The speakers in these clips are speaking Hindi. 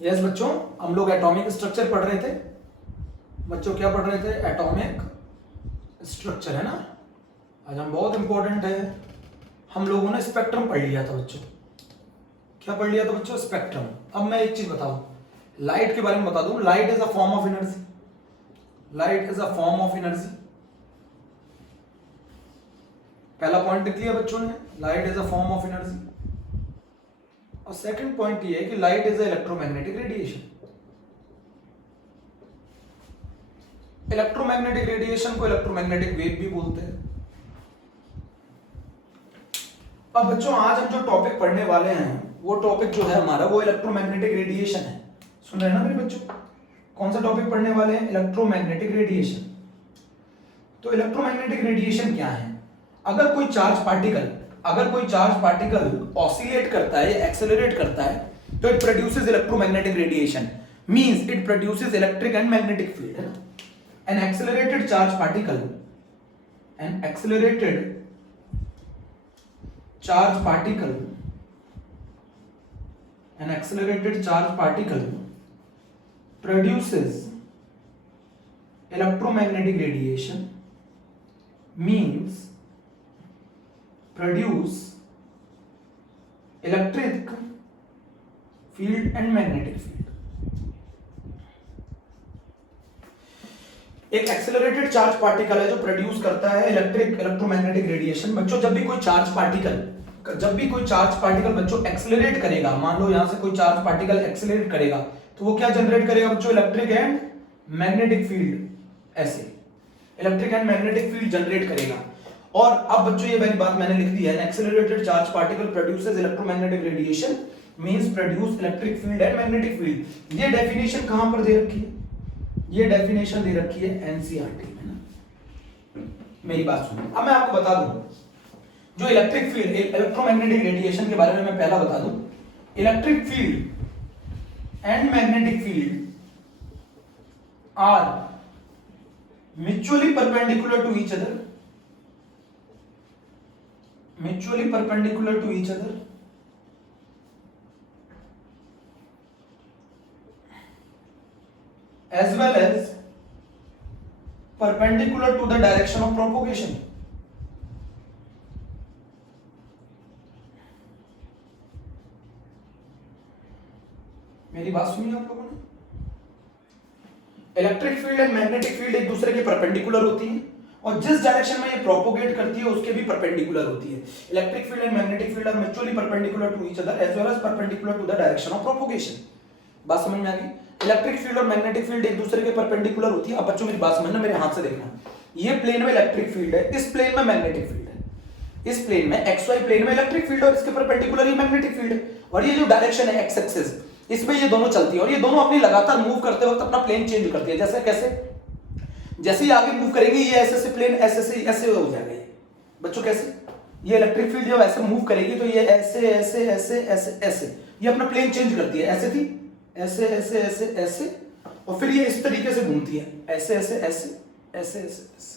यस बच्चों, हम लोग एटॉमिक स्ट्रक्चर पढ़ रहे थे। बच्चों क्या पढ़ रहे थे? एटॉमिक स्ट्रक्चर, है ना। आज हम बहुत इंपॉर्टेंट है, हम लोगों ने स्पेक्ट्रम पढ़ लिया था बच्चों। क्या पढ़ लिया था बच्चों? स्पेक्ट्रम। अब मैं एक चीज बताऊं, लाइट के बारे में बता दूं। Light is a form of energy. Light is a form of energy. पहला पॉइंट लिख लिया बच्चों ने, light is a form of energy. और सेकंड पॉइंट ये है कि light is electromagnetic radiation. Electromagnetic radiation को इलेक्ट्रोमैग्नेटिक वेव भी बोलते हैं। अब बच्चों आज हम जो टॉपिक पढ़ने वाले हैं वो टॉपिक जो है हमारा वो इलेक्ट्रोमैग्नेटिक रेडिएशन है। सुन रहे हैं ना मेरे बच्चों? कौन सा टॉपिक पढ़ने वाले हैं? Electromagnetic radiation. तो इलेक्ट्रोमैग्नेटिक रेडिएशन क्या है? अगर कोई चार्ज पार्टिकल ऑसिलेट करता है या एक्सेलरेट करता है तो it produces electromagnetic radiation, means it produces electric and magnetic field, है ना। An accelerated charge particle produces electromagnetic radiation, means produce electric field and magnetic field. एक एक्सेलरेटेड चार्ज पार्टिकल है जो प्रोड्यूस करता है इलेक्ट्रोमैग्नेटिक रेडिएशन। बच्चों जब भी कोई चार्ज पार्टिकल बच्चों एक्सेलरेट करेगा, मान लो यहां से कोई चार्ज पार्टिकल एक्सेलरेट करेगा तो वो क्या जनरेट करेगा बच्चों? Electric and magnetic field. ऐसे electric and magnetic field generate करेगा। और अब बच्चों ये वाली बात मैंने लिख दी है, accelerated charge particle produces electromagnetic radiation means produce electric field and magnetic field. ये डेफिनेशन कहां पर दे रखी है? ये डेफिनेशन दे रखी है एनसीईआरटी में ना। मेरी बात सुनो, अब मैं आपको बता दूं जो इलेक्ट्रिक फील्ड, इलेक्ट्रोमैग्नेटिक रेडिएशन के बारे में मैं पहला बता दूं। Electric field and magnetic field are mutually perpendicular to each other, as well as perpendicular to the direction of propagation. मेरी बात सुनी आप लोगों ने? Electric field and magnetic field एक दूसरे के परपेंडिकुलर होती है और जिस डायरेक्शन में ये प्रोपोगेट करती है उसके भी परपेंडिकुलर होती है। Electric field and magnetic field are mutually perpendicular to each other as well as perpendicular to the direction of propagation. बात समझ में आ गई? इलेक्ट्रिक फील्ड और मैग्नेटिक फील्ड एक दूसरे के परपेंडिकुलर होती है। अब बच्चों मेरी बात समझना, मेरे हाथ से देखना। ये प्लेन में इलेक्ट्रिक फील्ड है, इस प्लेन में मैग्नेटिक फील्ड है। इस प्लेन में एक्स वाई प्लेन में इलेक्ट्रिक फील्ड और इसके परपेंडिकुलर ही मैग्नेटिक फील्ड है। और ये जो डायरेक्शन है एक्स एक्सिस, इसमें ये दोनों चलती है और ये दोनों अपनी लगातार मूव करते वक्त अपना प्लेन चेंज करती है। जैसे कैसे? जैसे ही आगे मूव करेंगे ये ऐसे से प्लेन ऐसे हो जाएगा। ये बच्चों कैसे? ये इलेक्ट्रिक फील्ड जब ऐसे मूव करेगी तो ये ऐसे ऐसे ऐसे ऐसे ऐसे ये अपना प्लेन चेंज करती है। ऐसे थी, ऐसे ऐसे ऐसे ऐसे, और फिर ये इस तरीके से घूमती है, ऐसे ऐसे ऐसे ऐसे ऐसे ऐसे।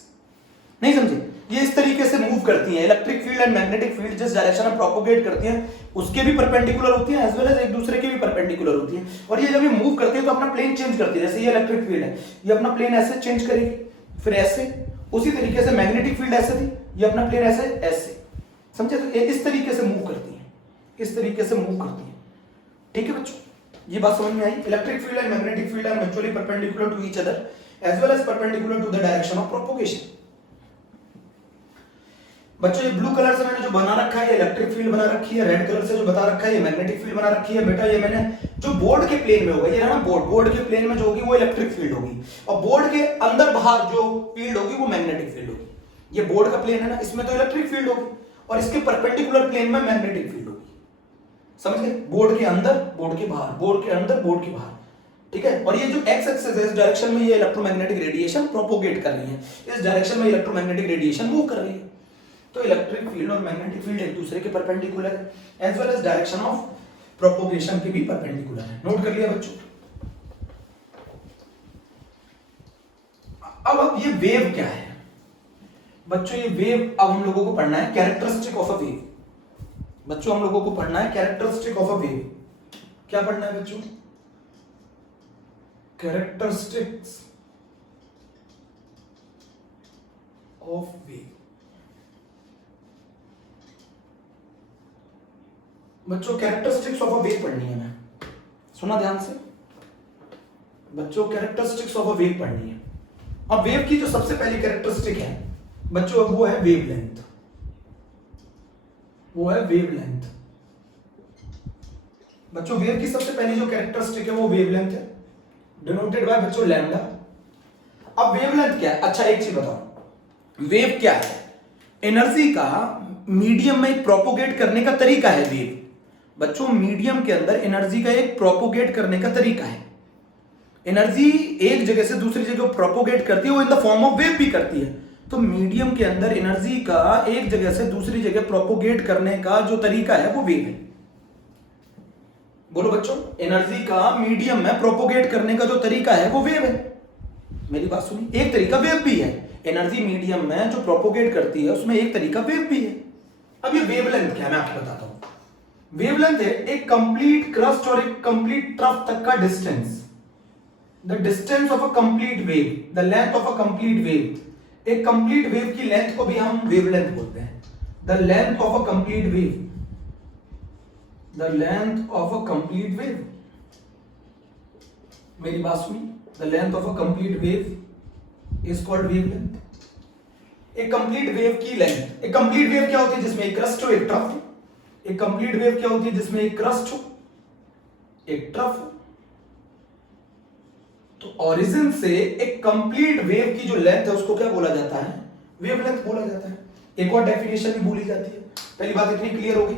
नहीं समझे? ये इस तरीके से मूव करती है। Electric field and magnetic field जिस डायरेक्शन में प्रोपोगेट करती हैं उसके भी परपेंडिकुलर होती है एज वेल एज एक दूसरे के भी परपेंडिकुलर होती है। और ये जब ये मूव करती है तो अपना प्लेन चेंज करती है। जैसे ये इलेक्ट्रिक फील्ड है, ये अपना प्लेन ऐसे चेंज करेगी, फिर ऐसे। उसी तरीके से मैग्नेटिक फील्ड ऐसे थी, ये अपना प्लेन ऐसे ऐसे। समझे? तो ये इस तरीके से मूव करती है, इस तरीके से मूव करती है। ठीक है बच्चों, ये बात समझ में आई? Electric field and magnetic field are mutually perpendicular to each other as well as perpendicular to the direction of propagation. बच्चों ये ब्लू कलर से मैंने जो बना रखा है ये इलेक्ट्रिक फील्ड बना रखी है, रेड कलर से जो बता रखा है ये मैग्नेटिक फील्ड बना रखी है। बेटा ये मैंने जो बोर्ड के प्लेन में होगा, ये ना बोर्ड के प्लेन में जो होगी वो इलेक्ट्रिक फील्ड होगी और बोर्ड के अंदर बाहर जो फील्ड होगी वो मैग्नेटिक फील्ड होगी। ये बोर्ड का प्लेन है ना, इसमें तो इलेक्ट्रिक फील्ड होगी और इसके परपेंडिकुलर प्लेन में मैग्नेटिक फील्ड होगी। समझ गए? बोर्ड के अंदर, बोर्ड के बाहर, बोर्ड के अंदर, बोर्ड के बाहर। ठीक है? और ये जो एक्स एक्सिस है इस डायरेक्शन में ये इलेक्ट्रोमैग्नेटिक रेडिएशन प्रोपोगेट कर रही है, इस डायरेक्शन में इलेक्ट्रोमैग्नेटिक रेडिएशन मूव कर रही है। तो इलेक्ट्रिक फील्ड और मैग्नेटिक फील्ड एक दूसरे के परपेंडिकुलर है as well as direction of propagation के भी परपेंडिकुलर है। नोट कर लिया बच्चों? अब ये वेव क्या है बच्चों? ये वेव अब हम लोगों को पढ़ना है कैरेक्टरिस्टिक ऑफ अ वेव। बच्चों हम लोगों को पढ़ना है कैरेक्टरिस्टिक ऑफ अ वेव। क्या पढ़ना है बच्चों? Characteristics of wave. बच्चों कैरेक्टरिस्टिक्स ऑफ अ वेव पढ़नी है, मैं सुना ध्यान से बच्चों, कैरेक्टरिस्टिक्स ऑफ अ वेव पढ़नी है। अब वेव की जो सबसे पहली कैरेक्टरिस्टिक है बच्चों, अब वो है वेवलेंथ, वो है वेवलेंथ। बच्चों वेव की सबसे पहली जो कैरेक्टरिस्टिक है वो वेवलेंथ है, डिनोटेड बाय बच्चों लैम्डा। अब वेवलेंथ क्या है? अच्छा एक चीज बताओ, वेव क्या है? एनर्जी का मीडियम में प्रोपोगेट करने का तरीका है वेव। बच्चों मीडियम के अंदर एनर्जी का एक प्रोपोगेट करने का तरीका है। एनर्जी एक जगह से दूसरी जगह प्रोपोगेट करती है, वो in the form of wave भी करती है। तो मीडियम के अंदर एनर्जी का एक जगह से दूसरी जगह प्रोपोगेट करने का जो तरीका है वो वेव है। बोलो बच्चों, एनर्जी का मीडियम में प्रोपोगेट करने का जो तरीका है वो वेव है। मेरी बात सुनिए, एक तरीका वेव भी है। एनर्जी मीडियम में जो प्रोपोगेट करती है उसमें एक तरीका वेव भी है। अब ये वेवलेंथ क्या है मैं आपको बताता हूं। वेवलेंथ है एक कंप्लीट क्रस्ट और एक कंप्लीट ट्रफ तक का distance, the distance of a complete wave, the length of a complete wave. एक कंप्लीट वेव की लेंथ को भी हम वेवलेंथ बोलते हैं, the length of a complete wave, the length of a complete wave. मेरी बात सुनी, the length of a complete wave is called wavelength. एक कंप्लीट वेव की लेंथ, एक कंप्लीट वेव क्या होती है? जिसमें एक क्रस्ट हो एक ट्रफ हो। एक कंप्लीट वेव क्या होती है? जिसमें एक क्रस्ट हो एक ट्रफ हो। तो ओरिजिन से एक कंप्लीट वेव की जो लेंथ है उसको क्या बोला जाता है? वेवलेंथ बोला जाता है। एक और डेफिनेशन भी बोली जाती है। पहली बात इतनी क्लियर होगी,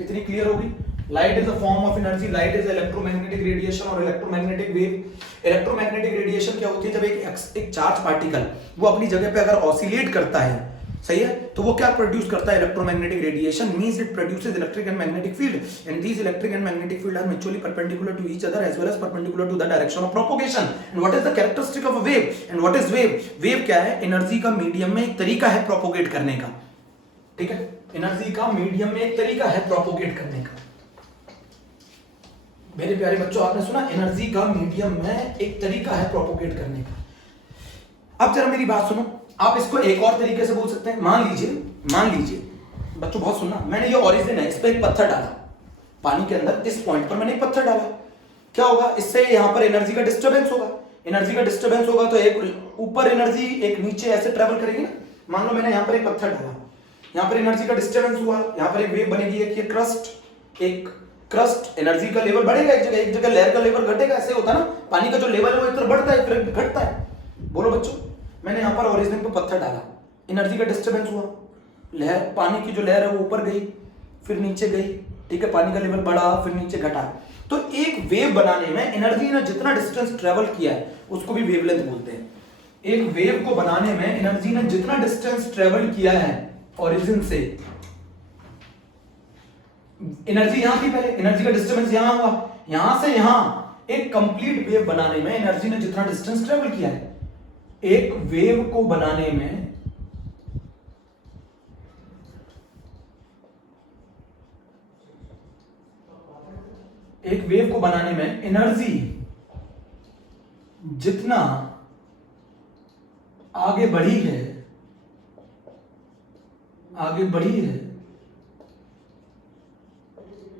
इतनी क्लियर होगी। Light is a form of energy, light is electromagnetic radiation और इलेक्ट्रोमैग्नेटिक वेव। इलेक्ट्रोमैग्नेटिक रेडिएशन क्या होती है? जब एक चार्ज पार्टिकल वो अपनी जगह पे अगर ऑसिलेट करता है, सही है, तो वो क्या प्रोड्यूस करता है? Electromagnetic radiation means it produces electric and magnetic field, and these electric and magnetic field are mutually perpendicular to each other as well as perpendicular to the direction of propagation. And what is the characteristic of a wave? And what is wave? wave क्या है? एनर्जी का मीडियम में एक तरीका है प्रोपोगेट करने का, ठीक है? एनर्जी का मीडियम में एक तरीका है प्रोपोगेट करने का। मेरे प्यारे बच्चों, आपने सुना, एनर्जी का मीडियम में एक तरीका है प्रोपोगेट करने का। अब जरा मेरी बात सुनो, आप इसको एक और तरीके से बोल सकते हैं। मान लीजिए बच्चों, बहुत सुनना, मैंने ये ओरिजिन है, इस पे एक पत्थर डाला पानी के अंदर, इस पॉइंट पर मैंने एक पत्थर डाला, क्या होगा? इससे यहां पर एनर्जी का डिस्टर्बेंस होगा। एनर्जी का डिस्टर्बेंस होगा तो एक ऊपर एनर्जी एक नीचे ऐसे ट्रेवल करेगी ना। मान लो मैंने यहां पर एक पत्थर डाला, यहां पर एनर्जी का डिस्टर्बेंस हुआ, यहां पर एक वेव बनेगी, एक क्रस्ट एनर्जी का लेवल बढ़ेगा, एक जगह लहर का लेवल घटेगा। ऐसे होता है ना, पानी का जो लेवल है वो एक तरफ बढ़ता है फिर घटता है। बोलो बच्चों, मैंने यहां पर ओरिजिन पे पत्थर डाला, एनर्जी का डिस्टर्बेंस हुआ, लहर, पानी की जो लहर है वो ऊपर गई फिर नीचे गई, ठीक है, पानी का लेवल बढ़ा फिर नीचे घटा। तो एक वेव बनाने में एनर्जी ने जितना डिस्टेंस ट्रेवल किया है उसको भी वेवलेंथ बोलते हैं। एक वेव को बनाने में एनर्जी ने जितना डिस्टेंस ट्रेवल किया है ओरिजिन से, एनर्जी यहां थी पहले, एनर्जी का डिस्टर्बेंस यहां हुआ, यहां से यहां एक कंप्लीट वेव बनाने में एनर्जी ने जितना डिस्टेंस ट्रेवल किया है, एक वेव को बनाने में एनर्जी जितना आगे बढ़ी है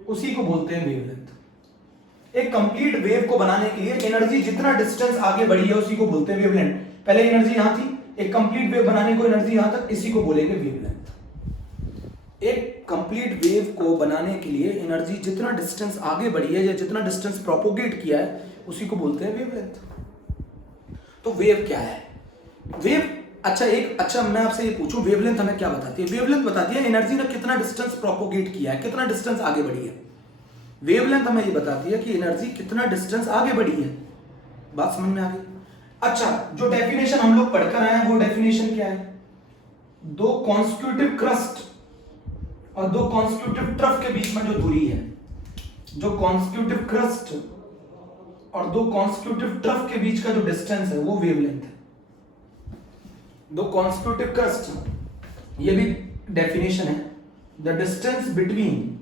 उसी को बोलते हैं वेवलेंथ। एक कंप्लीट वेव को बनाने के लिए एनर्जी जितना डिस्टेंस आगे बढ़ी है उसी को बोलते हैं वेवलेंथ। पहले एनर्जी यहां थी, एक कंप्लीट वेव बनाने को एनर्जी यहां तक, इसी को बोलेंगे वेवलेंथ। एक कंप्लीट वेव को बनाने के लिए एनर्जी जितना डिस्टेंस आगे बढ़ी है या जितना डिस्टेंस प्रोपोगेट किया है उसी को बोलते हैं वेवलेंथ। तो वेव क्या है? वेव, अच्छा मैं आपसे ये पूछूं, वेवलेंथ हमें क्या बताती है? वेवलेंथ बताती है एनर्जी ने कितना डिस्टेंस प्रोपोगेट किया है, कितना डिस्टेंस आगे बढ़ी है। वेवलेंथ हमें ये बताती है कि एनर्जी कितना डिस्टेंस आगे बढ़ी है। बात समझ में आ गई? अच्छा, जो डेफिनेशन हम लोग पढ़कर आए हैं वो डेफिनेशन क्या है? दो कॉन्स्टिट्यूटिव क्रस्ट और दो कॉन्स्टिट्यूटिव ट्रफ के बीच में जो दूरी है, जो कॉन्स्टिट्यूटिव क्रस्ट और दो कॉन्स्टिट्यूटिव ट्रफ के बीच का जो डिस्टेंस है वो वेवलेंथ है। दो कॉन्स्टिट्यूटिव क्रस्ट, ये भी डेफिनेशन है, the distance between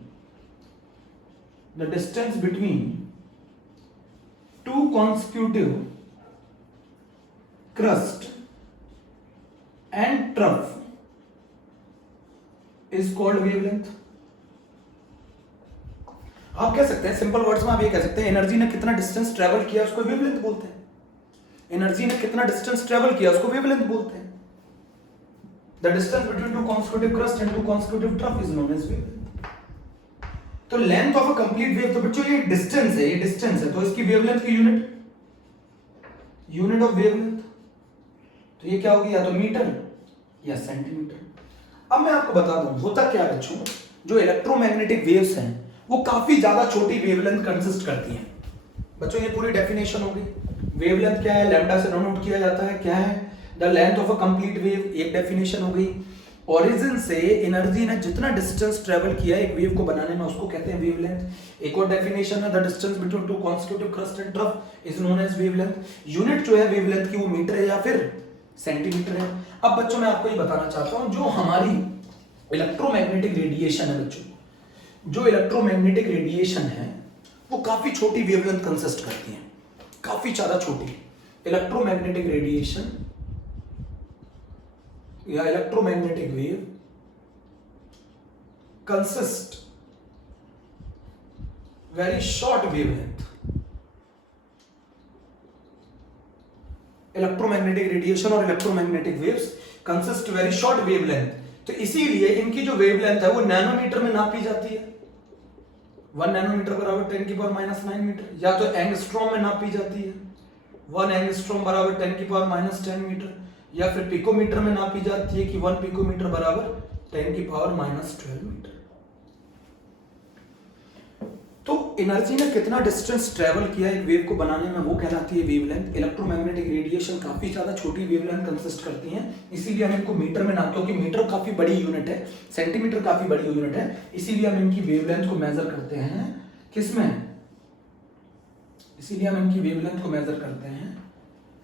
to 2 consecutive crust and trough is called wavelength. आप कह सकते हैं सिंपल वर्ड्स में, आप ये कह सकते हैं एनर्जी ने कितना डिस्टेंस ट्रेवल किया उसको वेवलेंथ बोलते हैं. एनर्जी ने कितना डिस्टेंस ट्रेवल किया उसको वेवलेंथ बोलते हैं. The distance between two consecutive crest and two consecutive trough is known as wavelength. तो length of a complete wave, तो बच्चों ये डिस्टेंस है, ये डिस्टेंस है, तो इसकी वेवलेंथ की यूनिट ऑफ वेवलेंथ, तो ये क्या होगी, या तो मीटर या सेंटीमीटर. अब मैं आपको बता दूं होता क्या है बच्चों, जो इलेक्ट्रोमैग्नेटिक वेव्स हैं वो काफी ज्यादा छोटी वेवलेंथ कंसिस्ट करती हैं. बच्चों ये पूरी डेफिनेशन हो गई. वेवलेंथ क्या है, लैम्डा से डिनोट किया जाता है. क्या है, the length of a complete wave, एक डेफिनेशन हो गई. ओरिजिन से एनर्जी ने जितना डिस्टेंस ट्रेवल किया एक वेव को बनाने में उसको कहते हैं वेवलेंथ. एक और डेफिनेशन है, the distance between two consecutive crest and trough is known as wavelength. Unit जो है वेवलेंथ की वो मीटर है या फिर सेंटीमीटर है. अब बच्चों मैं आपको ये बताना चाहता हूं, जो हमारी इलेक्ट्रोमैग्नेटिक रेडिएशन है बच्चों, जो इलेक्ट्रोमैग्नेटिक रेडिएशन है वो काफी छोटी वेवलेंथ कंसिस्ट करती है, काफी ज्यादा छोटी. इलेक्ट्रोमैग्नेटिक रेडिएशन या electromagnetic wave consist very short wavelength. Electromagnetic radiation और electromagnetic waves consist very short wavelength. तो इसीलिए इनकी जो वेवलेंथ है वो नैनोमीटर में नापी जाती है. 1 नैनोमीटर बराबर 10 की पावर -9 मीटर, या तो एंगस्ट्रॉम में नापी जाती है. 1 एंगस्ट्रॉम बराबर 10 की पावर -10 मीटर, या फिर पिकोमीटर में नापी जाती है कि 1 पिकोमीटर बराबर 10 की पावर -12 मीटर. तो एनर्जी ने कितना डिस्टेंस ट्रेवल किया एक वेव को बनाने में वो कहलाती है वेवलेंथ. इलेक्ट्रोमैग्नेटिक रेडिएशन काफी ज्यादा छोटी वेवलेंथ कंसिस्ट करती हैं, इसीलिए हम इनको मीटर में नाप, क्योंकि मीटर काफी बड़ी यूनिट है, सेंटीमीटर काफी बड़ी यूनिट है, इसीलिए हम इनकी वेवलेंथ को मेजर करते हैं किसमें, इसीलिए हम इनकी वेवलेंथ को मेजर करते हैं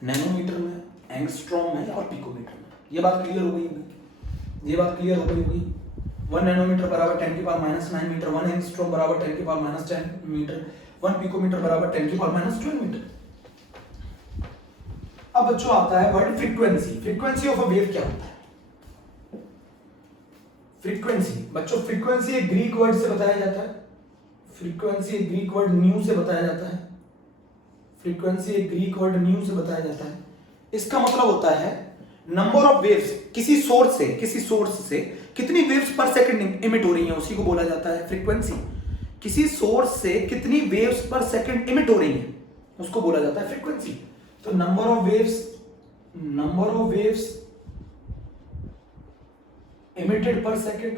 नैनोमीटर में, एंगस्ट्रॉम में और पिकोमीटर में. ये बात क्लियर हो गई होगी, ये बात क्लियर हो गई होगी. 1 नैनोमीटर बराबर 10 की पावर -9 मीटर, 1 एंगस्ट्रॉम बराबर 10 की पावर -10 मीटर, 1 पिकोमीटर बराबर 10 की पावर -12 मीटर. अब बच्चों आता है word frequency. Frequency of a wave क्या होता है? फ्रीक्वेंसी बच्चों, फ्रीक्वेंसी एक ग्रीक वर्ड से बताया जाता है. फ्रीक्वेंसी एक ग्रीक वर्ड न्यू से बताया जाता है. फ्रीक्वेंसी एक ग्रीक वर्ड न्यू से बताया जाता है. इसका मतलब होता है नंबर ऑफ वेव्स, किसी सोर्स से कितनी वेव्स पर सेकंड इमिट हो रही हैं उसी को बोला जाता है फ्रीक्वेंसी. किसी सोर्स से कितनी वेव्स पर सेकंड इमिट हो रही हैं उसको बोला जाता है फ्रीक्वेंसी. तो number of waves emitted per second,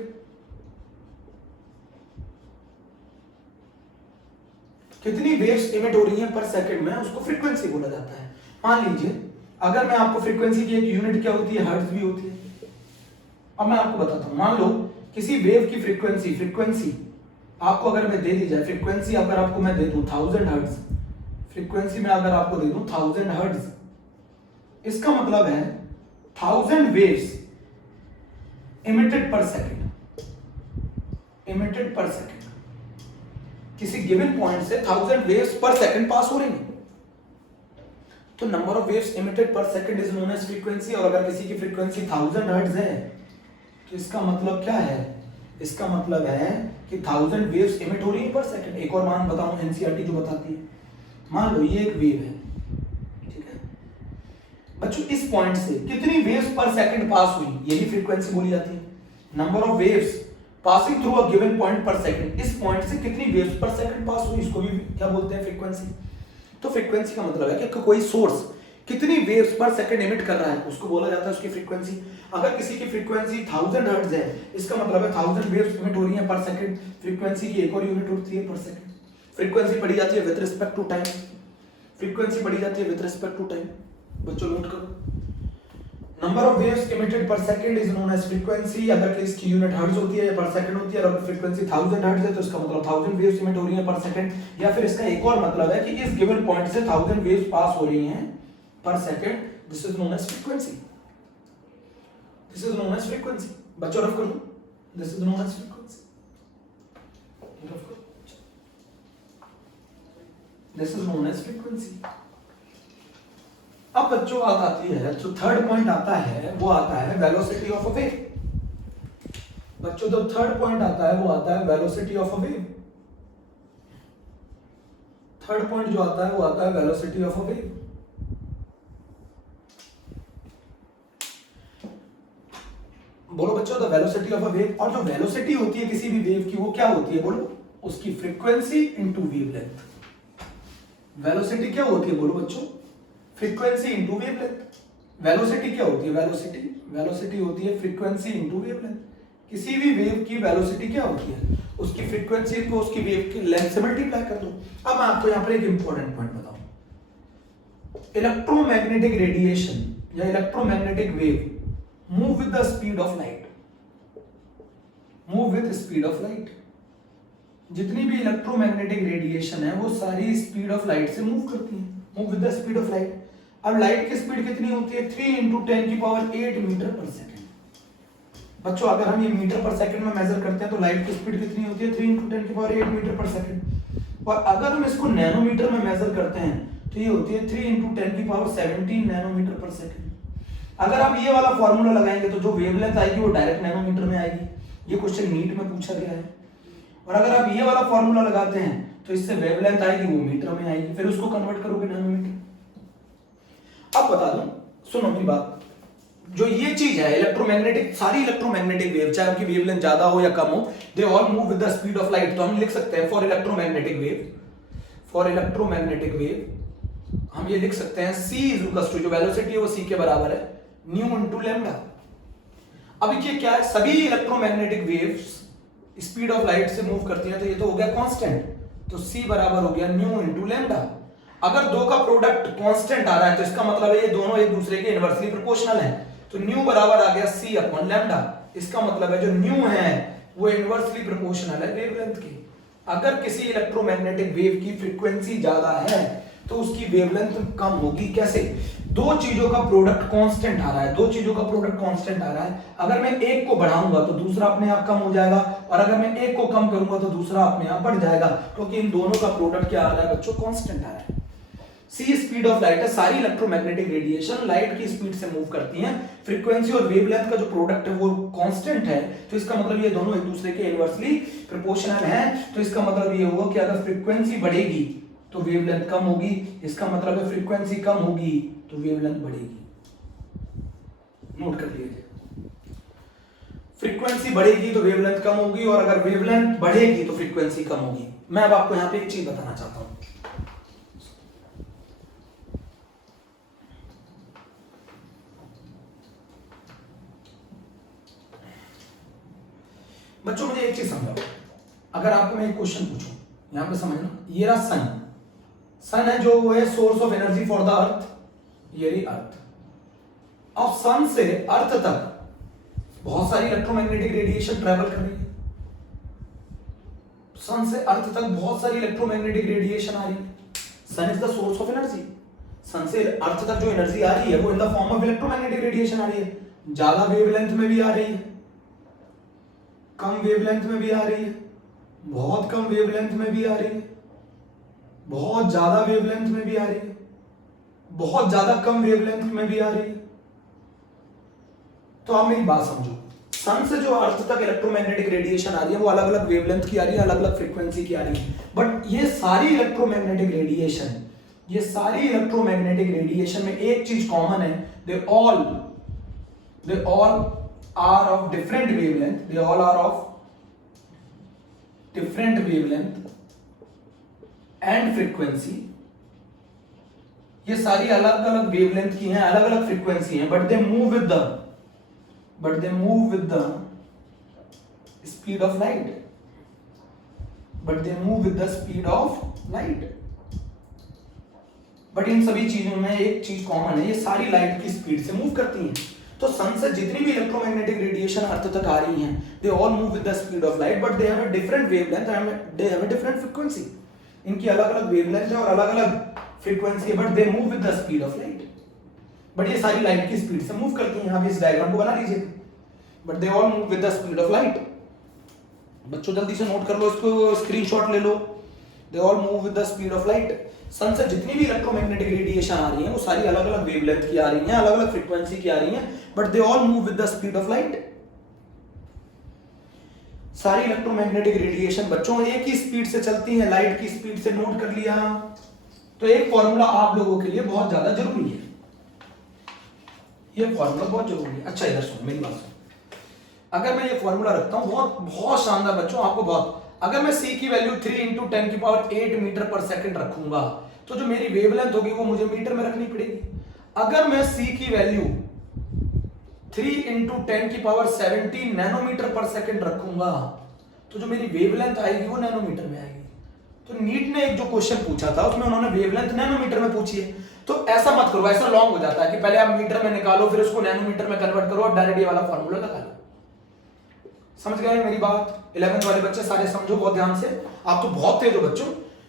कितनी वेव्स इमिट हो रही हैं पर सेकंड में उसको फ्रीक्वेंसी बोला जाता है. मान लीजिए अगर मैं आपको फ्रीक्वेंसी की एक यूनिट क्या होती है, हर्ट्ज भी होती है. अब मैं आपको बताता हूं, मान लो किसी वेव की फ्रीक्वेंसी आपको अगर मैं दे दी जाए, फ्रीक्वेंसी अगर आपको मैं दे दूं 1000 हर्ट्ज, फ्रीक्वेंसी में अगर आपको दे दूं 1000 हर्ट्ज, इसका मतलब है 1000 waves emitted per second, emitted per second. किसी गिवन पॉइंट से 1000 वेव्स पर सेकंड पास हो रही हैं, तो number of waves emitted per second is known as frequency. और अगर किसी की फ्रीक्वेंसी 1000 हर्ट्ज है तो इसका मतलब क्या है, इसका मतलब है कि 1000 वेव्स इमिट हो रही है पर सेकंड. एक और मान बताऊं एनसीईआरटी जो बताती है, मान लो ये एक वेव है, ठीक है बच्चों, इस पॉइंट से कितनी वेव्स पर सेकंड पास हुई यही फ्रीक्वेंसी बोली जाती है. Number of waves passing through a given point पर सेकंड, इस पॉइंट से कितनी वेव्स पर सेकंड पास हुई इसको भी क्या बोलते हैं फ्रीक्वेंसी. तो फ्रीक्वेंसी का मतलब है कि कोई सोर्स कितनी वेव्स पर सेकंड इमिट कर रहा है उसको बोला जाता है उसकी फ्रीक्वेंसी. अगर किसी की फ्रीक्वेंसी 1000 हर्ट्ज है, इसका मतलब है 1000 वेव्स इमिट हो रही हैं पर सेकंड. फ्रीक्वेंसी की एक और यूनिट होती है पर सेकंड. फ्रीक्वेंसी पढ़ी जाती है with respect to time, frequency पढ़ी जाती है विद रिस्पेक्ट टू टाइम. बच्चों नोट करो, number of waves emitted per second is known as frequency. अगर इसकी यूनिट हर्ट्ज होती है या पर सेकंड होती है, और अगर फ्रीक्वेंसी 1000 हर्ट्ज है तो इसका मतलब 1000 वेव्स इमिट हो रही हैं पर सेकंड. या फिर इसका एक और मतलब है कि इस गिवन पॉइंट से 1000 वेव्स पास हो रही हैं per second. This is known as frequency, this is known as frequency. बच्चों रफ कर दो, this is known as frequency. Rough करो. This is known as frequency. अब बच्चों बात आती है, जो थर्ड पॉइंट आता है वो आता है वेलोसिटी ऑफ अ वेव। बच्चों जो थर्ड पॉइंट आता है वो आता है velocity of a wave. Third point जो आता है वो आता है वेलोसिटी ऑफ अ वेव। बोलो बच्चों, the velocity of a wave. और जो वेलोसिटी होती है किसी भी वेव की वो क्या होती है? बोलो, उसकी फ्रीक्वेंसी इनटू वेवलेंथ। वेलोसिटी क्या होती है? बोलो बच्चों, फ्रीक्वेंसी इनटू वेवलेंथ। वेलोसिटी क्या होती है? वेलोसिटी होती है फ्रीक्वेंसी इनटू वेवलेंथ। किसी भी वेव की वेलोसिटी क्या होती है? उसकी फ्रीक्वेंसी को उसकी वेव की लेंथ से मल्टीप्लाई कर दो। अब मैं आपको यहां पर एक इंपॉर्टेंट पॉइंट बताऊं, इलेक्ट्रोमैग्नेटिक रेडिएशन या electromagnetic wave move with the speed of light. Move with speed of light. जितनी भी इलेक्ट्रोमैग्नेटिक रेडिएशन है वो सारी स्पीड ऑफ लाइट से मूव करती है। Move with the speed of light. अब लाइट की स्पीड कितनी होती है? 3 × 10⁸ मीटर पर सेकंड। बच्चों अगर हम ये मीटर पर सेकंड में मेजर करते हैं तो लाइट की स्पीड कितनी होती है? 3 × 10⁸ मीटर पर सेकंड। और अगर हम इसको नैनोमीटर में मेजर करते हैं तो ये होती है 3 × 10⁻17 नैनोमीटर पर सेकंड। अगर आप ये वाला फॉर्मूला लगाएंगे तो जो वेवलेंथ आएगी वो डायरेक्ट नैनोमीटर में आएगी। ये क्वेश्चन नीट में पूछा गया है। और अगर आप ये वाला फॉर्मूला लगाते हैं तो इससे वेवलेंथ आएगी वो मीटर में आएगी, फिर उसको कन्वर्ट करोगे नैनोमीटर। अब बता दूं, सुनो मेरी बात, जो ये चीज है इलेक्ट्रोमैग्नेटिक, सारी इलेक्ट्रोमैग्नेटिक वेव चाहे उनकी वेवलेंथ ज्यादा हो या कम हो, दे all move with the speed of light. तो हम लिख सकते हैं फॉर इलेक्ट्रोमैग्नेटिक वेव हम ये लिख सकते हैं c इज जो वेलोसिटी है वो c के बराबर है न्यू इनटू लैम्डा। अब ये क्या है? सभी electromagnetic waves speed of light से मूव करती हैं, तो ये तो हो गया कांस्टेंट, तो c बराबर हो गया न्यू इनटू लैम्डा। अगर दो का प्रोडक्ट कांस्टेंट आ रहा है तो इसका मतलब है ये दोनों एक दूसरे के इनवर्सली प्रोपोर्शनल हैं, तो न्यू बराबर आ गया c अपॉन लैम्डा। इसका मतलब है जो न्यू है वो इनवर्सली प्रोपोर्शनल है वेवलेंथ की। अगर किसी इलेक्ट्रोमैग्नेटिक वेव की फ्रीक्वेंसी ज्यादा है तो उसकी वेवलेंथ कम होगी। कैसे? दो चीजों का प्रोडक्ट कांस्टेंट आ रहा है, दो चीजों का प्रोडक्ट कांस्टेंट आ रहा है। अगर मैं एक को बढ़ाऊंगा तो दूसरा अपने आप कम हो जाएगा, और अगर मैं एक को कम करूंगा तो दूसरा अपने आप बढ़ जाएगा, क्योंकि इन दोनों का प्रोडक्ट क्या आ रहा है बच्चों? कांस्टेंट आ रहा है। c स्पीड ऑफ लाइट है। सारी इलेक्ट्रोमैग्नेटिक रेडिएशन लाइट की स्पीड से मूव करती हैं। फ्रीक्वेंसी और वेवलेंथ का जो प्रोडक्ट है वो कांस्टेंट है, तो इसका मतलब ये दोनों एक दूसरे के इनवर्सली प्रोपोर्शनल हैं। तो इसका मतलब ये होगा कि अगर फ्रीक्वेंसी बढ़ेगी तो वेवलेंथ कम होगी, इसका मतलब है फ्रीक्वेंसी कम होगी तो वेवलेंथ बढ़ेगी। नोट कर लीजिए, फ्रीक्वेंसी बढ़ेगी तो वेवलेंथ कम होगी, और अगर वेवलेंथ बढ़ेगी तो फ्रीक्वेंसी कम होगी। मैं अब आपको यहां पे एक चीज बताना चाहता हूं। बच्चों मुझे एक चीज समझाओ, अगर आपको मैं एक क्वेश्चन पूछूं, यहां पे समझना, ये रहा सन है जो वो है source of energy for the earth, ये रही अर्थ। अब सन से अर्थ तक बहुत सारी इलेक्ट्रोमैग्नेटिक रेडिएशन ट्रैवल कर रही है। सन से अर्थ तक बहुत सारी इलेक्ट्रोमैग्नेटिक रेडिएशन आ रही है। Sun is the source of energy. Sun से अर्थ तक जो एनर्जी आ रही है वो in the form of electromagnetic radiation आ रही है। ज्यादा वेवलेंथ में भी आ रही है, कम वेवलेंथ में भी आ रही है, बहुत कम वेवलेंथ में भी आ रही है, बहुत ज्यादा वेवलेंथ में भी आ रही है, बहुत ज्यादा कम वेवलेंथ में भी आ रही है। तो आप मेरी बात समझो, सन से जो अर्थ तक इलेक्ट्रोमैग्नेटिक रेडिएशन आ रही है वो अलग अलग वेवलेंथ की आ रही है, अलग अलग फ्रीक्वेंसी की आ रही है। बट ये सारी इलेक्ट्रोमैग्नेटिक रेडिएशन में एक चीज कॉमन है, they all are of different wavelength, they all are of different wavelength and frequency। ये सारी अलग अलग वेवलेंथ की हैं, अलग अलग फ्रीक्वेंसी हैं, but they move with the speed of light। But in सभी चीजों में एक चीज कॉमन है, ये सारी लाइट की स्पीड से मूव करती हैं। तो सन से जितनी भी इलेक्ट्रोमैग्नेटिक रेडिएशन अर्थ तक आ रही हैं, दे all move with the speed of light, but they have a different wavelength and they have a different frequency. इनकी अलग अलग वेवलेंथ है और अलग अलग फ्रीक्वेंसी है, but they move with the speed of light. But ये सारी लाइट की स्पीड से मूव करती हैं। आप इस डायग्राम को बना लीजिए, but they all move with the speed of light. बच्चों जल्दी से नोट कर लो, इसको स्क्रीनशॉट ले लो। They all move with the speed of light. Sun से जितनी भी इलेक्ट्रोमैग्नेटिक रेडिएशन आ रही है वो सारी अलग अलग वेवलेंथ की आ रही हैं, अलग अलग फ्रीक्वेंसी की आ रही हैं, but they all move with the speed of light. सारी इलेक्ट्रोमैग्नेटिक रेडिएशन बच्चों एक ही स्पीड से चलती है, लाइट की स्पीड से। नोट कर लिया। तो एक फॉर्मूला आप लोगों के लिए बहुत ज्यादा जरूरी है, ये फॉर्मूला बहुत जरूरी है। अच्छा इधर सुनो मेरी बात सुनो, अगर मैं ये फॉर्मूला रखता हूं बहुत बहुत शानदार बच्चों, आपको बहुत, अगर मैं c की वैल्यू 3 × 10⁸ मीटर पर सेकंड रखूंगा तो जो मेरी वेवलेंथ होगी वो मुझे मीटर में रखनी पड़ेगी। अगर मैं c की वैल्यू 3 × 10⁻17 नैनोमीटर पर सेकंड रखूंगा तो जो मेरी वेवलेंथ आएगी वो नैनोमीटर में आएगी। तो नीट ने एक जो क्वेश्चन पूछा था उसमें उन्होंने वेवलेंथ नैनोमीटर में पूछी है। तो ऐसा मत करो, ऐसा लॉन्ग हो जाता है कि पहले आप मीटर में निकालो फिर उसको नैनोमीटर में कन्वर्ट करो और डायरेक्ट ये वाला फॉर्मूला लगा लो। समझ गए मेरी बात? 11th वाले बच्चे सारे समझो बहुत ध्यान से, आप तो बहुत तेज हो बच्चों।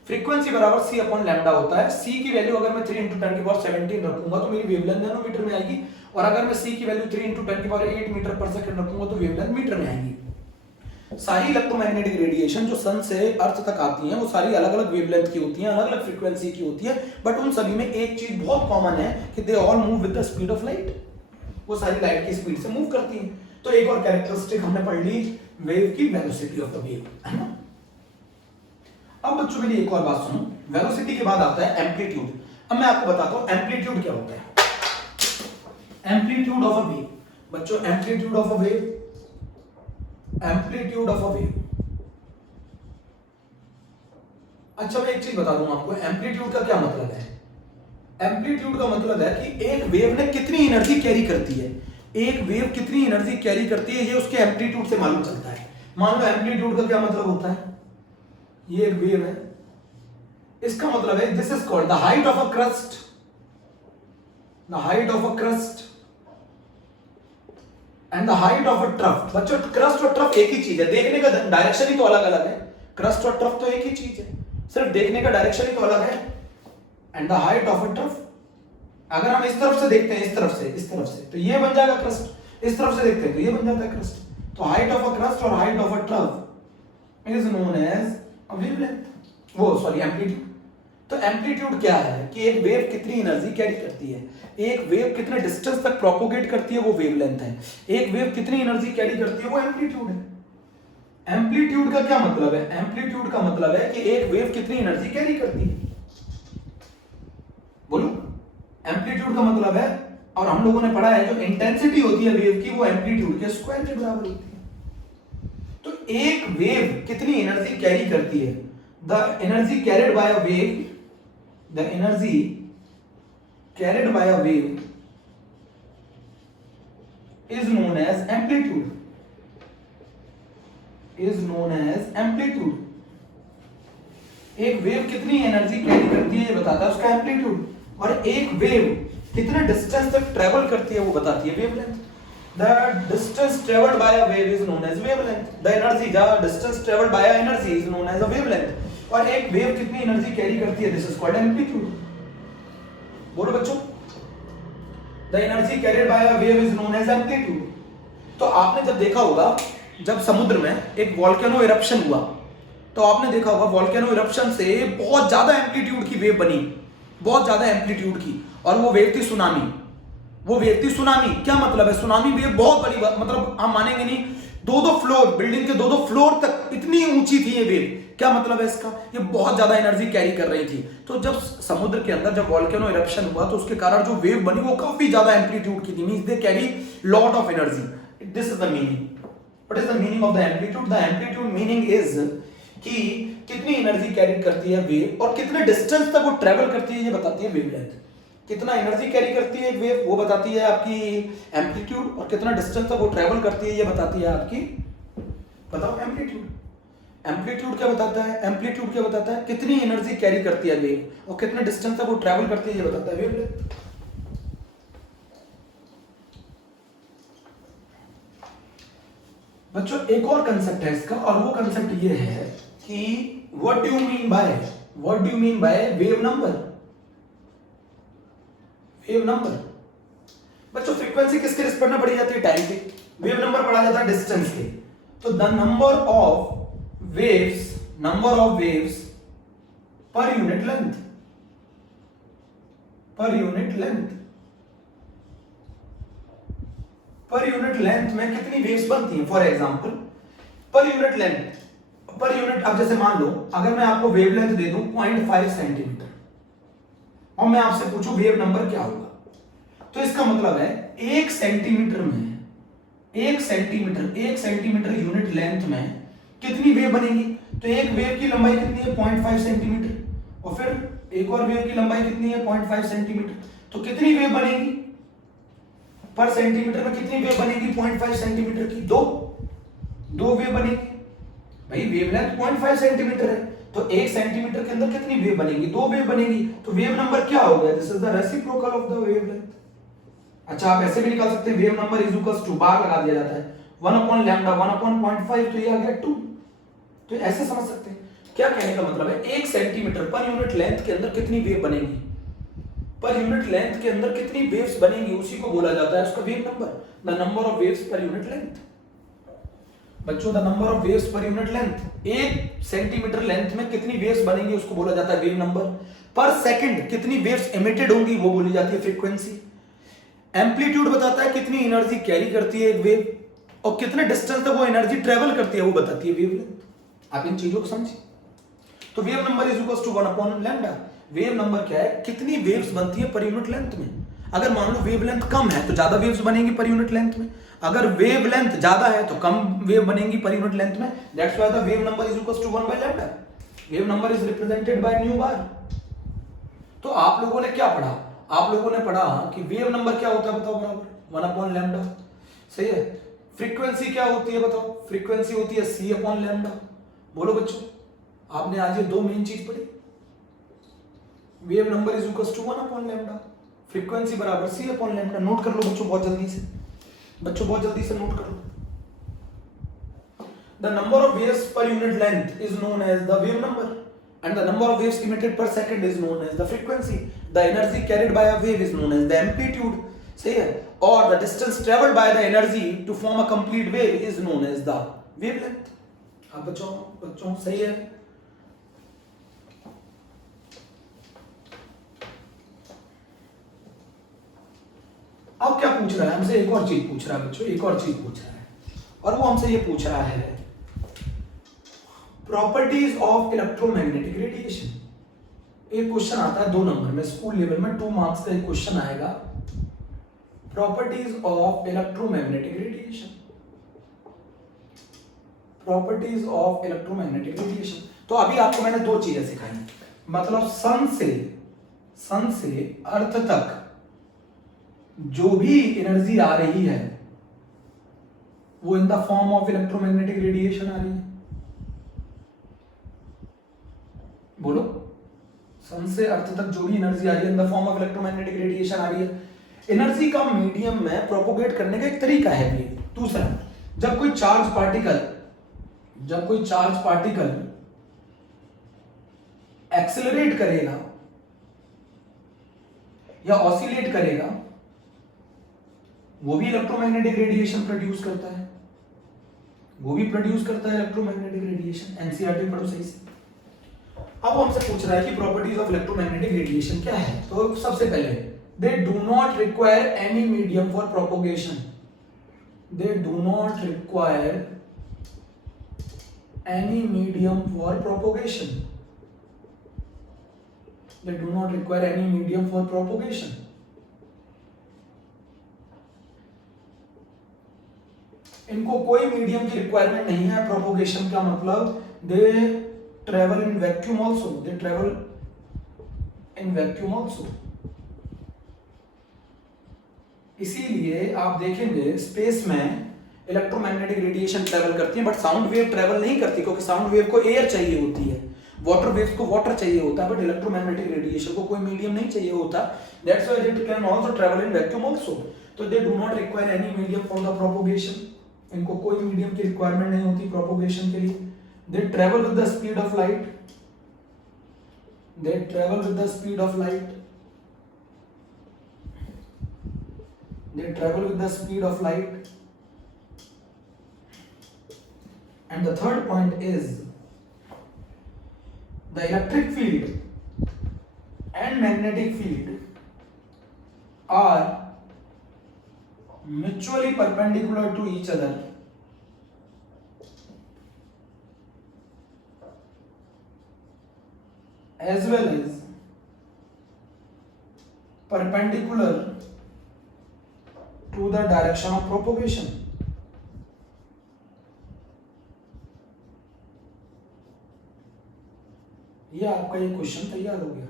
फ्रीक्वेंसी बराबर c/λ होता है। c की वैल्यू अगर मैं 3 × 10⁻17 रखूंगा तो मेरी वेवलेंथ नैनोमीटर में आएगी, और अगर मैं c की वैल्यू 3 × 10⁸ मीटर पर सेकंड रखूंगा तो वेवलेंथ मीटर में आएगी। सारी इलेक्ट्रोमैग्नेटिक रेडिएशन जो सन से अर्थ तक आती हैं वो सारी अलग अलग वेवलेंथ की होती हैं, अलग अलग फ्रीक्वेंसी की होती है, बट उन सभी में एक चीज बहुत कॉमन है कि दे all move with the speed of light. वो सारी लाइट की स्पीड से मूव करती हैं। तो एक और कैरेक्टरिस्टिक हमने पढ़ ली वेव की, वेलोसिटी ऑफ द वेव, है ना। अब बच्चों मेरी एक और बात सुनो, वेलोसिटी के बाद आता है एम्पलीट्यूड। अब मैं आपको बताता हूं एम्पलीट्यूड क्या होता है। एम्पलीट्यूड ऑफ अ वेव बच्चों, amplitude of a wave, amplitude of a wave. अच्छा मैं एक चीज बता दूं आपको, एम्पलीट्यूड का क्या मतलब है। एम्पलीट्यूड का मतलब है कि एक वेव ने कितनी एनर्जी कैरी करती है, एक वेव कितनी एनर्जी कैरी करती है ये उसके एम्पलीट्यूड से मालूम चलता है। मान लो एम्पलीट्यूड का क्या मतलब होता है, ये एक वेव है, इसका मतलब है this is called the height of a crust, the height of a crust and the height of a trough. बच्चों क्रस्ट और ट्रफ एक ही चीज है, देखने का डायरेक्शन ही तो अलग अलग है। क्रस्ट और ट्रफ तो एक ही चीज है, सिर्फ देखने का डायरेक्शन ही तो अलग है। And the height of a trough, अगर हम इस तरफ से देखते हैं, इस तरफ से, इस तरफ से, तो ये बन जाएगा क्रस्ट, इस तरफ से देखते हैं तो ये बन जाता है क्रस्ट। तो हाइट ऑफ अ क्रस्ट और height of a trough is known as a wavelength, वो सॉरी एम्पलीट्यूड। तो एम्पलीट्यूड क्या है कि एक वेव कितनी एनर्जी कैरी करती है, एक वेव कितने डिस्टेंस तक प्रोपोगेट करती है वो वेवलेंथ है, एक वेव कितनी एनर्जी कैरी करती है वो एम्पलीट्यूड है। एम्पलीट्यूड का क्या मतलब है, एम्पलीट्यूड का मतलब है कि एक वेव कितनी एनर्जी कैरी करती है। बोलो, एम्पलीट्यूड का मतलब है, और हम लोगों ने पढ़ा है जो इंटेंसिटी होती है वेव की वो एम्पलीट्यूड के स्क्वायर के बराबर होती है। तो एक वेव कितनी एनर्जी कैरी करती है, the energy carried by a wave, the energy carried by a wave is known as amplitude, is known as amplitude। एक वेव कितनी एनर्जी कैरी करती है ये बताता है उसका एम्पलीट्यूड, और एक वेव कितने डिस्टेंस तक ट्रेवल करती है वो बताती है wavelength. The distance traveled by a wave is known as wavelength, the energy, the distance traveled by a energy is known as a wavelength। और एक वेव कितनी एनर्जी कैरी करती है, दिस इज कॉल्ड एम्पलीट्यूड। बोलो बच्चों, The energy carried by a wave is known as amplitude। तो आपने जब देखा होगा जब समुद्र में एक वोल्केनो इरप्शन हुआ तो आपने देखा होगा वोल्केनो इरप्शन से बहुत ज्यादा एम्पलीट्यूड की वेव बनी, बहुत ज्यादा एम्पलीट्यूड की, और वो वेव थी सुनामी। वो वेव थी सुनामी। क्या मतलब है, सुनामी वेव बहुत बड़ी, मतलब हम मानेंगे नहीं, दो फ्लोर, बिल्डिंग के दो फ्लोर तक इतनी ऊंची थी ये वेव। क्या मतलब है इसका, ये बहुत ज्यादा एनर्जी कैरी कर रही थी। तो जब समुद्र के अंदर जब वोल्केनो इरप्शन हुआ तो उसके कारण जो वेव बनी वो काफी ज्यादा एम्पलीट्यूड की थी, means they carry lot of energy. This is the meaning. What is the meaning of the amplitude, the amplitude meaning is कि कितनी एनर्जी कैरी करती है वेव और कितने डिस्टेंस तक वो ट्रेवल करती है ये बताती है वेवलेंथ। कितना एनर्जी कैरी करती है एक वेव वो बताती है आपकी एम्पलीट्यूड, और कितना डिस्टेंस तक वो ट्रेवल करती है ये बताती है आपकी, बताओ एम्पलीट्यूड। एम्पलीट्यूड क्या बताता है, एम्पलीट्यूड क्या बताता है, कितनी एनर्जी कैरी करती है वेव और कितने डिस्टेंस तक वो ट्रेवल करती है ये बताता है वेवलेंथ। बच्चों एक और कंसेप्ट है इसका, और वो कंसेप्ट ये है कि what do you mean by wave number. Wave number बच्चों फ्रीक्वेंसी किसके रिस्पेक्ट में पढ़ी जाती है, टाइम के। वेव नंबर पढ़ा जाता है डिस्टेंस के। तो the number of waves per unit length, पर यूनिट लेंथ, पर यूनिट लेंथ में कितनी वेव्स बनती हैं। फॉर एग्जांपल पर यूनिट लेंथ, पर यूनिट, अब जैसे मान लो अगर मैं आपको वेवलेंथ दे दूं 0.5 सेंटीमीटर और मैं आपसे पूछूं वेव नंबर क्या होगा, तो इसका मतलब है 1 सेंटीमीटर में, 1 सेंटीमीटर यूनिट लेंथ में कितनी वेव बनेगी। तो एक वेव की लंबाई कितनी है 0.5 सेंटीमीटर और फिर एक और वेव की लंबाई कितनी है 0.5 सेंटीमीटर, तो कितनी वेव बनेगी पर सेंटीमीटर में, कितनी वेव बनेगी 0.5 सेंटीमीटर की, दो वेव बनेगी। भाई वेवलेंथ 0.5 सेंटीमीटर है तो 1 सेंटीमीटर के अंदर कितनी वेव बनेगी, 2 वेव बनेगी। तो वेव नंबर क्या हो गया, this is the reciprocal of the wavelength. अच्छा आप ऐसे भी निकाल सकते हैं, wave number is equals to, bar लगा दिया जाता है 1 अपॉन लैम्डा 1 अपॉन 0.5, तो ये आ गया 2। तो ऐसे समझ सकते हैं। क्या कहने का मतलब है, 1 सेंटीमीटर पर यूनिट लेंथ के अंदर कितनी वेव बनेगी, पर यूनिट लेंथ के अंदर कितनी वेव्स बनेंगी, उसी को बोला जाता है उसका wave number, the number of waves per unit length. बच्चों the number of waves per unit length, 1 centimetre length में कितनी वेव्स बनेंगी उसको बोला जाता है वेव नंबर। पर सेकंड कितनी वेव्स एमिटेड होंगी वो बोली जाती है फ्रीक्वेंसी। एम्पलीट्यूड बताता है कितनी एनर्जी कैरी करती है एक वेव और कितने डिस्टेंस तक वो एनर्जी ट्रेवल करती है वो बताती है वेवलेंथ। आप इन चीजों को समझिए। तो wave number is equal to 1 upon lambda. Wave number क्या है, कितनी वेव्स बनती है पर यूनिट लेंथ में। अगर मान लो वेवलेंथ कम है तो ज्यादा वेव्स बनेंगी पर यूनिट लेंथ में, अगर वेवलेंथ ज्यादा है तो कम वेव बनेंगी पर यूनिट लेंथ में। That's why the wave number is equal to 1 by lambda. Wave number is represented by nu bar. तो आप लोगों ने क्या पढ़ा, आप लोगों ने पढ़ा कि वेव नंबर क्या होता है बताओ, बराबर 1 अपॉन लैम्डा, सही है। फ्रीक्वेंसी क्या होती है बताओ, फ्रीक्वेंसी होती है c अपॉन लैम्डा। बोलो बच्चों, आपने आज ये दो मेन चीज पढ़ी, wave number is equal to 1 upon lambda, frequency बराबर c अपॉन लैम्डा। नोट कर लो बच्चों बहुत जल्दी से, बच्चों बहुत जल्दी से नोट कर लो। The number of waves per unit length is known as the wave number and the number of waves emitted per second is known as the frequency. The energy carried by a wave is known as the amplitude, सही है, और the distance traveled by the energy to form a complete wave is known as the wavelength. हाँ बच्चों सही है। अब क्या पूछ रहा है हमसे, एक और चीज पूछ रहा है बच्चों, एक और चीज पूछ रहा है, और वो हमसे ये पूछ रहा है प्रॉपर्टीज ऑफ इलेक्ट्रोमैग्नेटिक रेडिएशन। एक क्वेश्चन आता है 2 नंबर में, स्कूल लेवल में 2 मार्क्स का एक क्वेश्चन आएगा, properties of electromagnetic radiation, properties of electromagnetic radiation. तो अभी आपको मैंने 2 चीजें सिखाई, मतलब सन से अर्थ तक जो भी एनर्जी आ रही है वो in the form of electromagnetic radiation आ रही है। बोलो, सन से अर्थ तक जो भी एनर्जी आ रही है in the form of electromagnetic radiation आ रही है। एनर्जी का मीडियम में प्रोपोगेट करने का एक तरीका है ये। दूसरा, जब कोई चार्ज पार्टिकल एक्सेलरेट करेगा या ऑसिलेट करेगा वो भी इलेक्ट्रोमैग्नेटिक रेडिएशन प्रोड्यूस करता है, इलेक्ट्रोमैग्नेटिक रेडिएशन। एनसीईआरटी पढ़ो सही से। अब हमसे पूछ रहा है कि प्रॉपर्टीज ऑफ इलेक्ट्रोमैग्नेटिक रेडिएशन क्या है। तो सबसे पहले, दे do not require any medium for propagation, they do not require any medium for propagation, they do not require any medium for propagation. इनको कोई मीडियम की रिक्वायरमेंट नहीं है प्रोपोगेशन का मतलब they travel in vacuum also, इसीलिए आप देखेंगे स्पेस में इलेक्ट्रोमैग्नेटिक रेडिएशन ट्रेवल करती है, बट साउंड वेव ट्रेवल नहीं करती, क्योंकि साउंड वेव को एयर चाहिए होती है, वाटर वेव को वाटर चाहिए होता है, बट इलेक्ट्रोमैग्नेटिक रेडिएशन को कोई मीडियम नहीं चाहिए होता। That's why it can also travel in vacuum also. तो they do not require any medium for the propagation, इनको कोई मीडियम की रिक्वायरमेंट नहीं होती प्रोपोगेशन के लिए। They travel with the speed of light, and the third point is the electric field and magnetic field are mutually perpendicular to each other as well as perpendicular to the direction of propagation. ये आपका ये क्वेश्चन तैयार हो गया।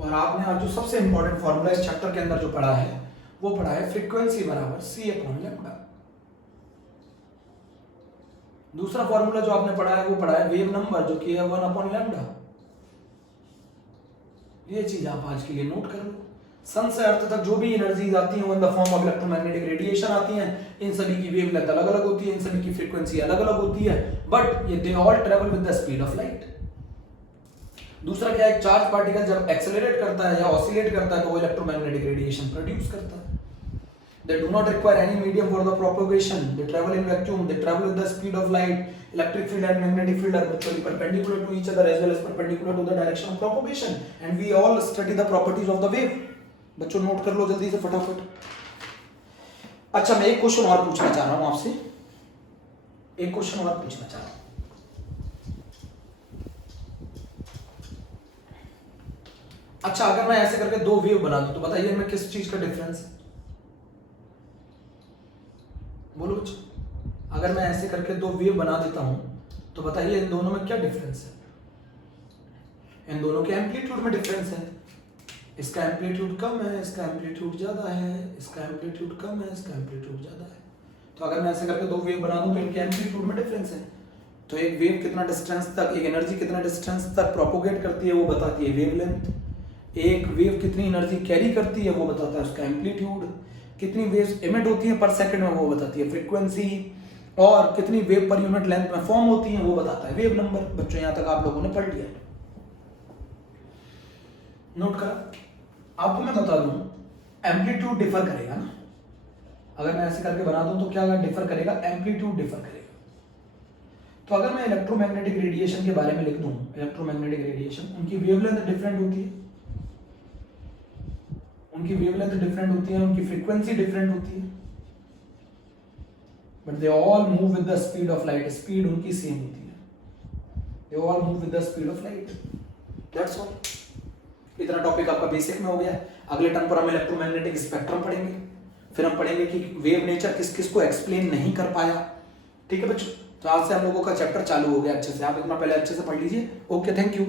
और आपने आज जो सबसे इंपॉर्टेंट फॉर्मूला इस चैप्टर के अंदर जो पढ़ा है वो पढ़ा है फ्रीक्वेंसी बराबर c अपॉन लैम्डा। दूसरा फॉर्मूला जो आपने पढ़ा है वो पढ़ा है वेव नंबर जो कि है 1 अपॉन लैम्डा। ये चीज आप आज के लिए नोट कर लो। सन से अर्थ तक जो भी एनर्जीज आती हैं वो in the form of electromagnetic radiation आती हैं। इन सभी की वेवलेंथ अलग अलग होती है, इन सभी की फ्रीक्वेंसी अलग अलग होती है, बट ये they all travel with the speed of light. दूसरा क्या है, चार्ज पार्टिकल जब एक्सेलरेट करता है या ऑसिलेट करता है तो वो इलेक्ट्रोमैग्नेटिक रेडिएशन प्रोड्यूस करता है। They do not require any medium for the propagation. They travel in vacuum. They travel with the speed of light. Electric field and magnetic field are mutually perpendicular to each other as well as perpendicular to the direction of propagation. And we all study the properties of the wave. बच्चों नोट कर लो जल्दी से फटाफट। अच्छा मैं एक क्वेश्चन और पूछना चाह रहा हूं आपसे, एक क्वेश्चन और पूछना चाह रहा हूं। अच्छा अगर मैं ऐसे करके दो वेव बना दूं तो बताइए इनमें किस चीज का डिफरेंस है? बोलो बच्चों, अगर मैं ऐसे करके दो वेव बना देता हूं तो बताइए इन दोनों में क्या डिफरेंस है? इन दोनों के एम्पलीट्यूड में डिफरेंस है। इसका एम्पलीट्यूड कम है, इसका एम्पलीट्यूड ज्यादा है, इसका एम्पलीट्यूड कम है, इसका एम्पलीट्यूड ज्यादा है। तो अगर मैं ऐसे करके दो वेव बना दूं तो इनके एम्पलीट्यूड में डिफरेंस है। तो एक वेव कितना डिस्टेंस तक, एक एनर्जी कितना डिस्टेंस तक प्रोपोगेट करती है वो बताती है वेवलेंथ। एक वेव कितनी एनर्जी कैरी करती है वो बताता है उसका एम्पलीट्यूड। कितनी वेव्स एमिट होती हैं पर सेकंड में वो बताती है फ्रीक्वेंसी। और कितनी वेव पर यूनिट लेंथ में फॉर्म होती हैं वो बताता है वेव नंबर। बच्चों यहां तक आप लोगों ने पढ़ लिया, नोट करा। आपको मैं बता दूं एम्पलीट्यूड डिफर करेगा ना, अगर मैं ऐसे करके बना दूं तो क्या डिफर करेगा? एम्पलीट्यूड डिफर करेगा। तो अगर मैं इलेक्ट्रोमैग्नेटिक रेडिएशन के बारे में लिख दूं, इलेक्ट्रोमैग्नेटिक रेडिएशन उनकी वेवलेंथ डिफरेंट होती है, उनकी वेवलेंथ डिफरेंट होती है, उनकी फ्रीक्वेंसी डिफरेंट होती है, but they all move with the speed of light. Speed उनकी सेम होती है, दे all move with the speed of light. That's all. इतना टॉपिक आपका बेसिक में हो गया। अगले टर्म पर हम इलेक्ट्रोमैग्नेटिक स्पेक्ट्रम पढ़ेंगे, फिर हम पढ़ेंगे कि वेव नेचर किस किस को एक्सप्लेन नहीं कर पाया। ठीक है बच्चों, तो आज से हम लोगों का चैप्टर चालू हो गया अच्छे से। आप इतना पहले अच्छे से पढ़ लीजिए। Okay, thank you.